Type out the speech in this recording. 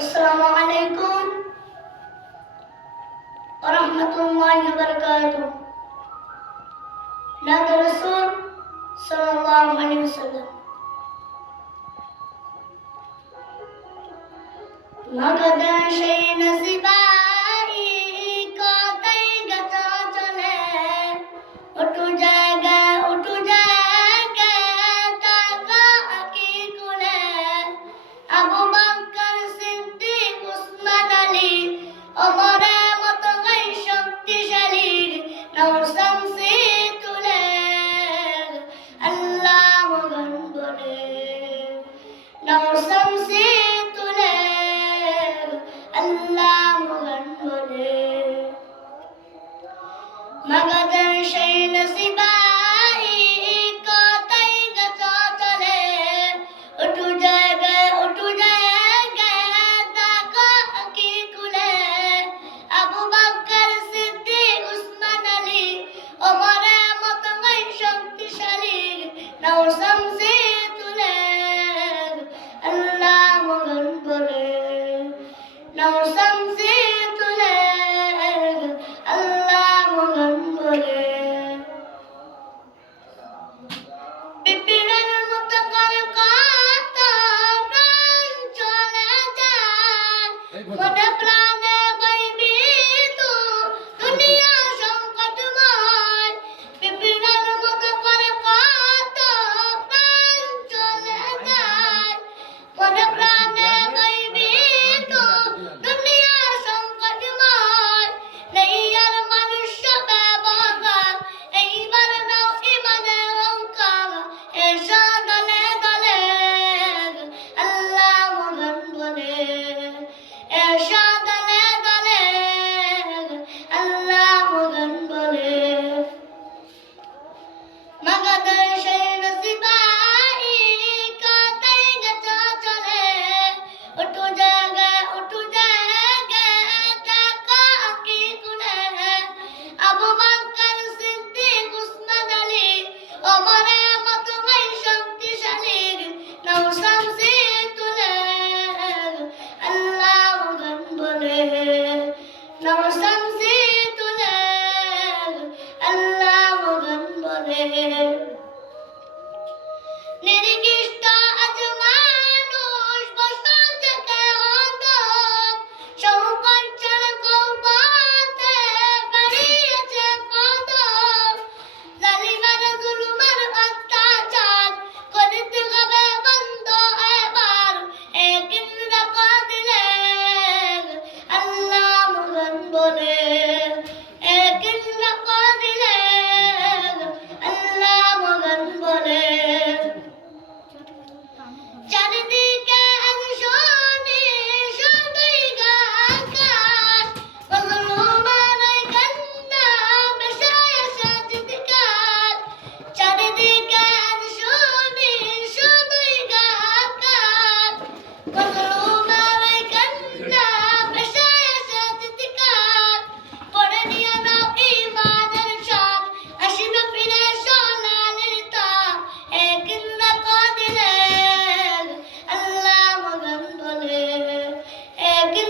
আসসালামু আলাইকুম ওয়া রাহমাতুল্লাহি ওয়া বারাকাতুহু। নাতে রাসূল সাল্লাল্লাহু আলাইহি ওয়াসাল্লাম। মগদা সেই নসিবাই কতই গতা চলে উঠু জায়গা তাকা আকি কুলে আবু বকর সিদ্দিক উসমান আলী ওমরের মতো গাই শক্তিশালী নৌ শামসি তুলে আল্লাহ মগন বলে নৌ শামসি তুলে আল্লাহ মগন বলে মগদের সেই নসিবাই কতই গতা চলে উঠু জায়গায় তাকা আকি কুলে আবু বকর সিদ্দিক উসমান আলী ওমরের মতো গাই শক্তিশালী নৌ শামসি তুলে আল্লাহ মগন বলে নৌ শামসি তুলে আল্লাহ মগন বলে পিপিলের মতো করে কত প্রাণ চলে যায় মনে প্রাণে ভয়ভীত দুনিয়া সংকটময় পিপিলের মতো করে কত প্রাণ চলে যায় মনে প্রাণে ভয়ভীত দুনিয়া সংকটময় নেই আর মনুষ্য ব্যবহার এইবার নাও ইমানের অঙ্কার এসো দলে দলে আল্লাহ মগন বলে এসো দলে দলে আল্লাহ মগন বলে মগদের সেই নসিবাই কতই গতা চলে উঠু জায়গায় তাকা আকি কুলে আবু বকর সিদ্দিক উসমান আলী ওমরের মতো গাই শক্তিশালী নৌ শামসি তুলে আল্লাহ মগন বলে নৌ শামসি তুলে আল্লাহ মগন বলে নির্দিষ্ট আজ মানুষ বসন থেকে অদম সংকট কৌপাতে বাড়িয়েছে কদম জালিমের জুলুমের অত্যাচার করিতে হবে বন্ধ এবার একদিন ডাকা দিলে আল্লাহ মগন বলে একদিন ডাকা দিলে আল্লাহ মগন বলে চারিদিকে আজ শুনি শুধুই গান মজলুমের কান্না ভেসে আসে চিৎকার চারিদিকে আজ শুনি শুধুই গান মজলুমের কান্না ভেসে আসে চিৎকার পড়ে নিয়ে নাও ইমানের শান আসিবে ফিরে সোনালির তাপ একদিন ডাকা দিলে আল্লাহ মগন বলে একদিন